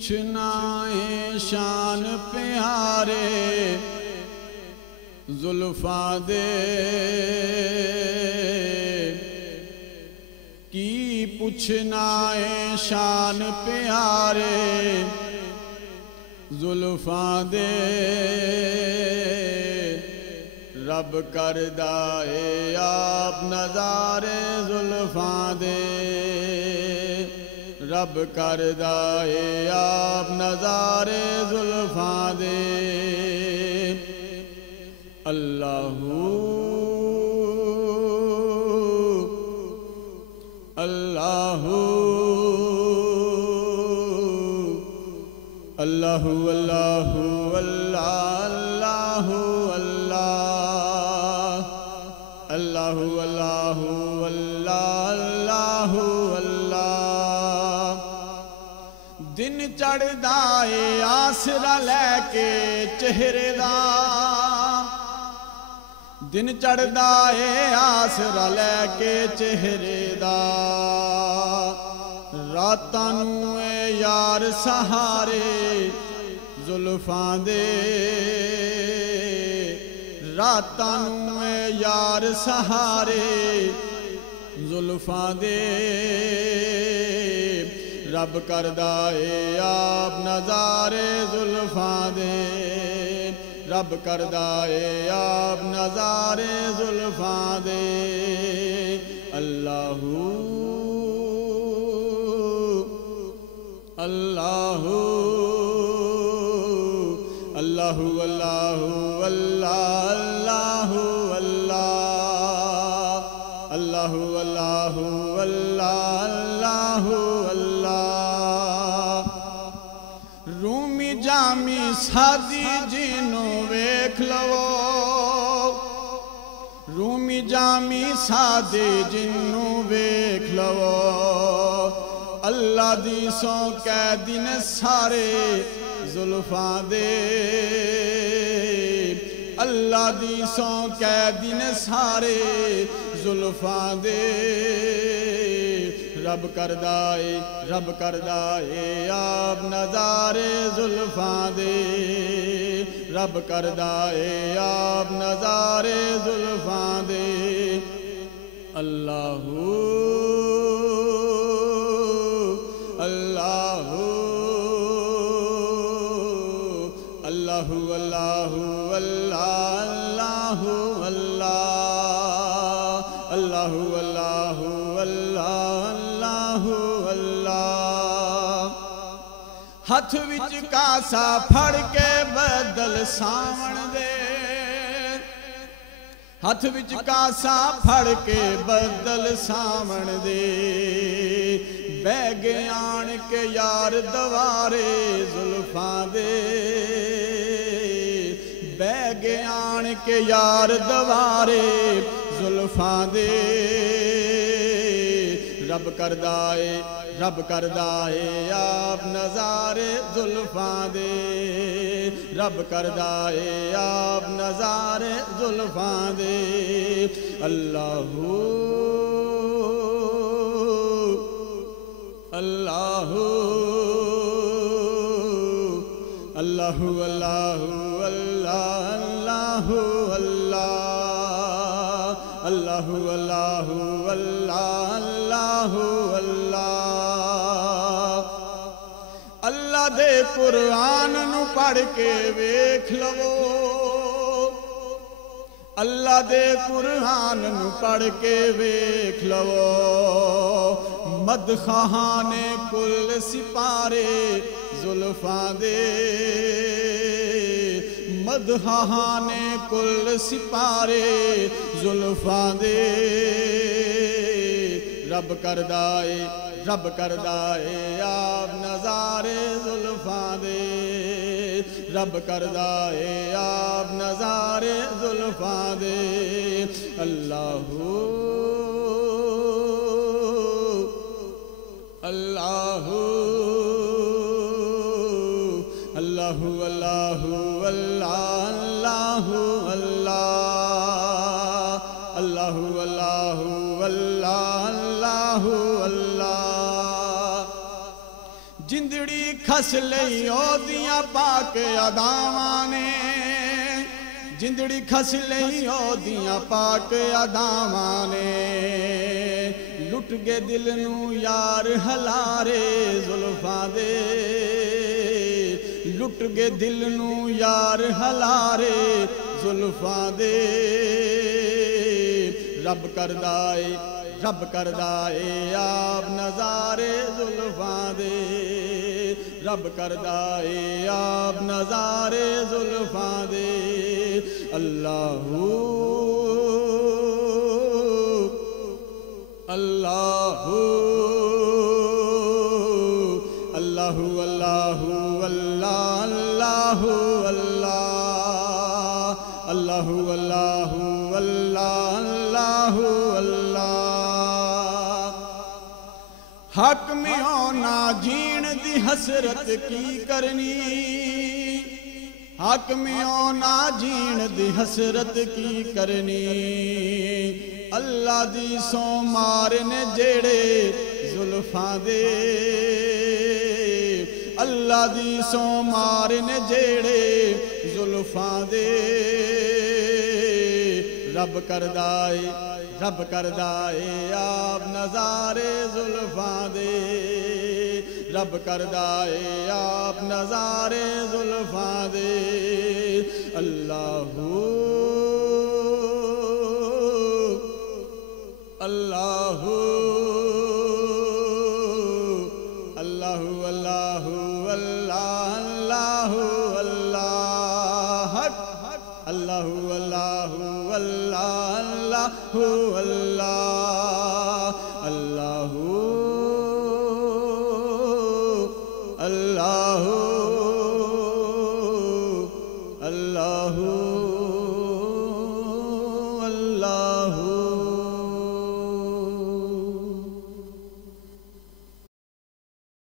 پوچھنا ہے شان پیارے زلفاں دے کی پوچھنا ہے شان پیارے زلفاں دے رب کردہ ہے آپ نظارے زلفاں دے رب کردہ ہے آپ نظارے زلفاں دے اللہ اللہ اللہ اللہ اللہ اللہ اللہ اللہ اللہ اللہ دن چڑھدا ہے آسرا لے کے چہرے دا دن چڑھدا ہے آسرا لے کے چہرے دا راتاں نوں اے یار سہارے زلفاں دے راتاں نوں اے یار سہارے زلفاں دے رب کردہ ہے آپ نظارے زلفاں دے رب کردہ ہے آپ نظارے زلفاں دے اللہ اللہ اللہ اللہ اللہ اللہ اللہ اللہ اللہ اللہ رومی جامی سادی جنوں ویکھ لو رومی جامی سادی جنوں ویکھ لو اللہ دی سو قیدی نے سارے زلفاں دے اللہ دی سو قیدی نے سارے زلفاں دے رب کردہ ہے آپ نظارے زلفاں دے رب کردہ ہے آپ نظارے زلفاں دے اللہ اللہ اللہ اللہ اللہ اللہ اللہ اللہ اللہ اللہ ہاتھ وچ کاسا پھڑ کے بدل ساون دے ہاتھ وچ کاسا پھڑ کے بدل ساون دے بہ گئے آن کے یار دوارے زلفاں دے بہ گئے آن کے یار دوارے زلفاں دے رب کردہ ہے آپ نظارے زلفاں دے رب کردہ ہے آپ نظارے زلفاں دے اللہ اللہ اللہ اللہ اللہ اللہ اللہ اللہ اللہ اللہ اللہ دے قرآن نو پڑھ کے ویکھ لو اللہ دے قرآن نو پڑھ کے ویکھ لو مدخواہاں نے کل سپارے زلفاں دے مدخواہاں نے کل سپارے زلفاں دے رب کردہ ہے آپ نظارے زلفاں دے رب کردہ ہے آپ نظارے زلفاں دے اللہ اللہ اللہ اللہ اللہ اللہ اللہ اللہ اللہ اللہ اللہ جندڑی کھس لئی او دیاں پاک اداواں نے جندڑی کھس لئی او دیاں پاک اداواں نے لٹ گئے دل نو یار ہلارے زلفاں دے لٹ گئے دل نو یار ہلارے زلفاں دے رب کردہ اے آپ نظارے زلفاں دے رب کردہ اے آپ نظارے زلفاں دے اللہ اللہ اللہ اللہ اللہ اللہ اللہ اللہ اللہ اللہ حق میں ہونا جین دی حسرت کی کرنی حق میں ہونا جین دی حسرت کی کرنی اللہ دی سو مارنے جیڑے زلفاں دے اللہ دی سو مارنے جیڑے زلفاں دے رب کردہ اے آپ نظارے زلفاں دے رب کردہ اے آپ نظارے زلفاں دے اللہ اللہ اللہ اللہ اللہ اللہ اللہ اللہ اللہ اللہ اللہ